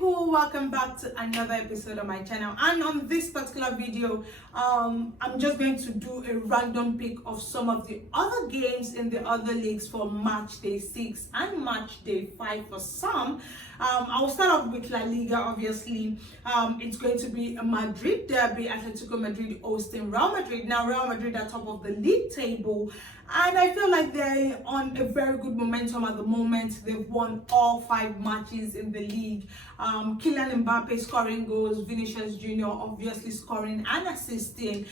people, welcome back to another episode of my channel. And on this particular video, I'm just going to do a random pick of some of the other games in the other leagues for match day 6 and match day 5 for some. I will start off with La Liga. Obviously, it's going to be a Madrid derby, Atletico Madrid hosting Real Madrid. Now Real Madrid are top of the league table, and I feel like they're on a very good momentum at the moment. They've won all 5 matches in the league. Kylian Mbappe scoring goals, Vinicius Jr. obviously scoring and assisting.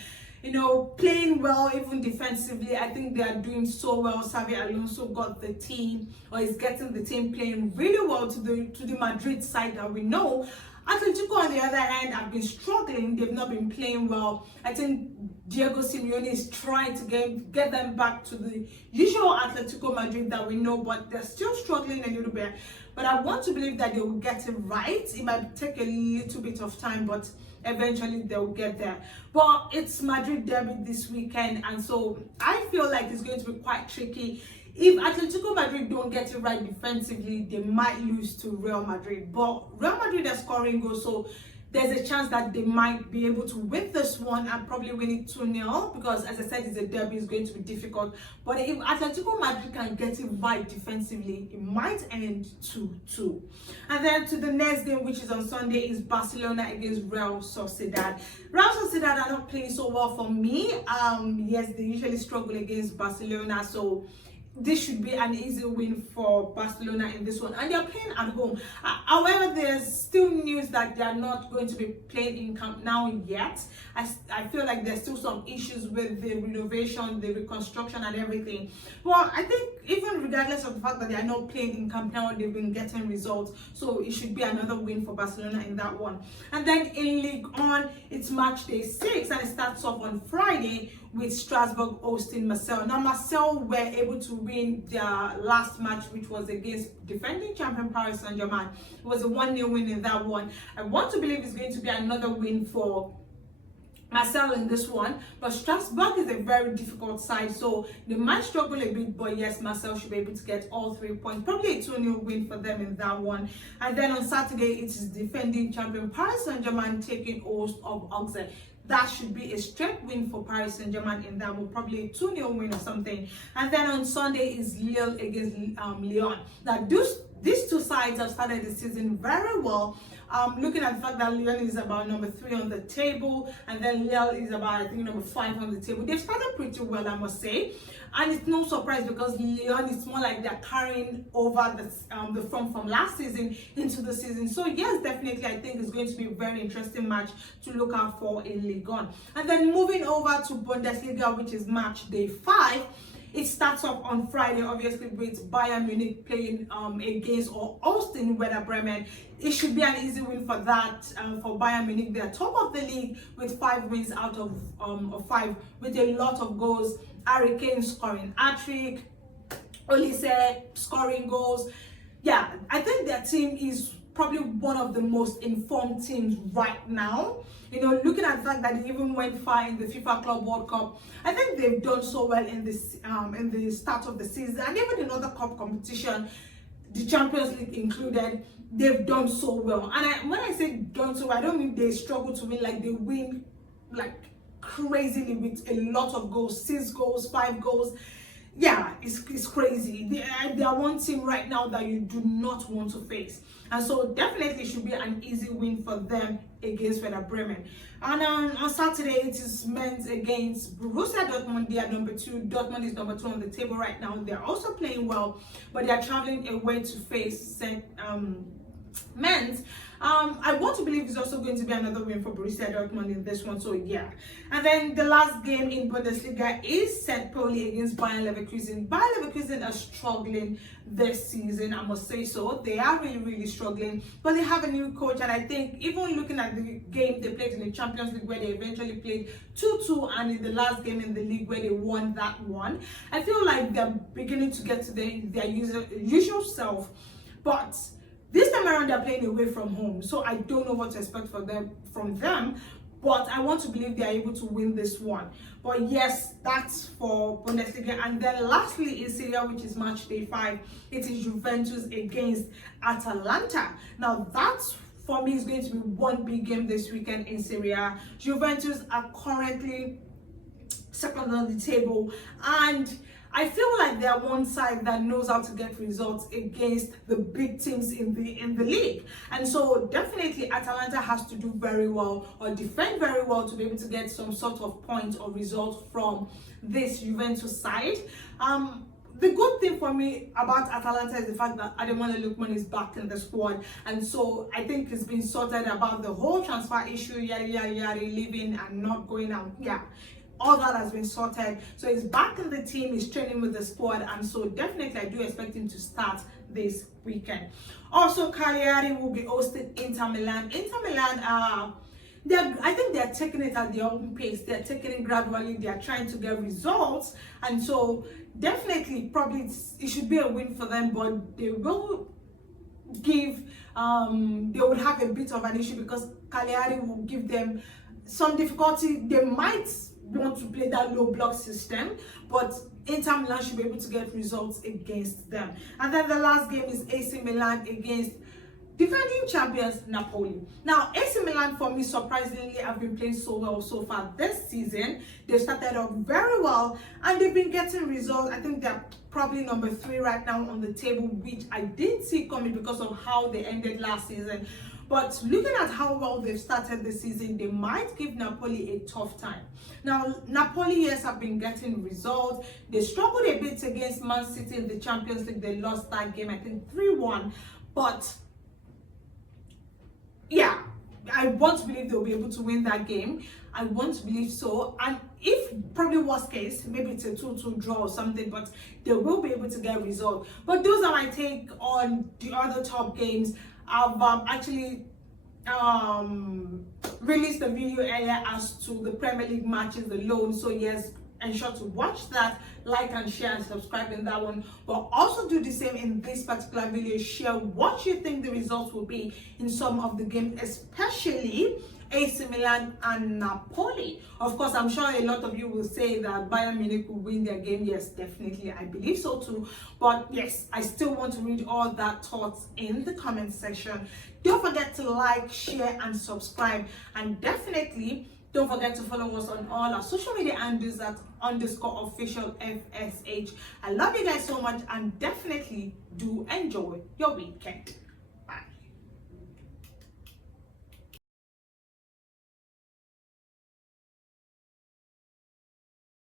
You know, playing well even defensively. I think they are doing so well. Xabi Alonso got the team, or is getting the team playing really well to the Madrid side that we know. Atletico, on the other hand, have been struggling. They've not been playing well. I think Diego Simeone is trying to get them back to the usual Atletico Madrid that we know, but they're still struggling a little bit. But I want to believe that they will get it right. It might take a little bit of time, but eventually they'll get there. But it's Madrid derby this weekend, and so I feel like it's going to be quite tricky. If Atletico Madrid don't get it right defensively, they might lose to Real Madrid. But Real Madrid are scoring goals, so there's a chance that they might be able to win this one and probably win it 2-0, because as I said, it's a derby, it's going to be difficult. But if Atletico Madrid can get it right defensively, it might end 2-2. And then to the next game, which is on Sunday, is Barcelona against Real Sociedad. Real Sociedad are not playing so well for me. Yes, they usually struggle against Barcelona, so this should be an easy win for Barcelona in this one, and they're playing at home. However, there's still news that they are not going to be playing in Camp Nou yet. I feel like there's still some issues with the renovation, the reconstruction and everything. Well, I think even regardless of the fact that they are not playing in Camp Nou, they've been getting results, so it should be another win for Barcelona in that one. And then in Ligue 1, it's match day 6, and it starts off on Friday with Strasbourg hosting Marseille. Now Marseille were able to win their last match, which was against defending champion Paris Saint-Germain. It was a 1-0 win in that one. I want to believe it's going to be another win for Marseille in this one, but Strasbourg is a very difficult side, so they might struggle a bit, but yes, Marseille should be able to get all 3 points, probably a 2-0 win for them in that one. And then on Saturday, it is defending champion Paris Saint-Germain taking host of Auxerre. That should be a straight win for Paris Saint-Germain in that one, probably a 2-0 win or something. And then on Sunday is Lille against Lyon. Now these two sides have started the season very well. Looking at the fact that Lyon is about number 3 on the table, and then Lille is about, I think, number 5 on the table. They've started pretty well, I must say, and it's no surprise because Lyon is more like they're carrying over the form from last season into the season. So yes, definitely, I think it's going to be a very interesting match to look out for in Ligue 1. And then moving over to Bundesliga, which is match day 5. It starts off on Friday, obviously, with Bayern Munich playing against or hosting Werder Bremen. It should be an easy win for that. For Bayern Munich, they are top of the league with 5 wins out of 5, with a lot of goals. Harry Kane scoring hat-trick, Olise scoring goals. Yeah, I think their team is probably one of the most informed teams right now. You know, looking at the fact that they even went far in the FIFA Club World Cup, I think they've done so well in this in the start of the season, and even in other cup competition, the Champions League included, they've done so well. And when I say done so well, I don't mean they struggle to win, like they win like crazily with a lot of goals, 6 goals, 5 goals. Yeah, it's crazy. They are one team right now that you do not want to face, and so definitely should be an easy win for them against Werder Bremen. And on Saturday, it is Mainz against Borussia Dortmund. They are number 2. Dortmund is number 2 on the table right now. They're also playing well, but they are traveling away to face Mainz. I want to believe it's also going to be another win for Borussia Dortmund in this one, so yeah. And then the last game in Bundesliga is St. Pauli against Bayern Leverkusen. Bayern Leverkusen are struggling this season, I must say so. They are really struggling, but they have a new coach, and I think even looking at the game they played in the Champions League, where they eventually played 2-2, and in the last game in the league where they won that one, I feel like they're beginning to get to their usual self. But this time around, they're playing away from home, so I don't know what to expect from them. But I want to believe they are able to win this one. But yes, that's for Bundesliga. And then lastly in Serie A, which is match day 5, it is Juventus against Atalanta. Now that's for me, it's going to be one big game this weekend in Serie A. Juventus are currently second on the table, and I feel like they're one side that knows how to get results against the big teams in the league. And so definitely Atalanta has to do very well or defend very well to be able to get some sort of point or result from this Juventus side. The good thing for me about Atalanta is the fact that Ademola Lookman is back in the squad, and so I think it's been sorted about the whole transfer issue, yada, leaving and not going out. Yeah, all that has been sorted. So he's back in the team, he's training with the squad, and so definitely I do expect him to start this weekend. Also, Cagliari will be hosting Inter Milan. Inter Milan I think they're taking it at their own pace. They're taking it gradually. They're trying to get results, and so definitely probably it should be a win for them, but they will give they would have a bit of an issue because Cagliari will give them some difficulty. They might want to play that low block system, but Inter Milan should be able to get results against them. And then the last game is AC Milan against defending champions Napoli. Now, AC Milan, for me, surprisingly, have been playing so well so far this season. They've started off very well and they've been getting results. I think they're probably number 3 right now on the table, which I didn't see coming because of how they ended last season. But looking at how well they've started the season, they might give Napoli a tough time. Now, Napoli, yes, have been getting results. They struggled a bit against Man City in the Champions League. They lost that game, I think 3-1. But yeah, I want to believe they'll be able to win that game. I want to believe so. And if probably worst case, maybe it's a 2-2 draw or something, but they will be able to get results. But those are my take on the other top games. I've actually released a video earlier as to the Premier League matches alone. So yes, ensure to watch that, like and share and subscribe in that one, but also do the same in this particular video. Share what you think the results will be in some of the games, especially AC Milan and Napoli. Of course, I'm sure a lot of you will say that Bayern Munich will win their game. Yes, definitely, I believe so too. But yes, I still want to read all that thoughts in the comment section. Don't forget to like, share and subscribe, and definitely don't forget to follow us on all our social media handles at _official FSH. I love you guys so much, and definitely do enjoy your weekend.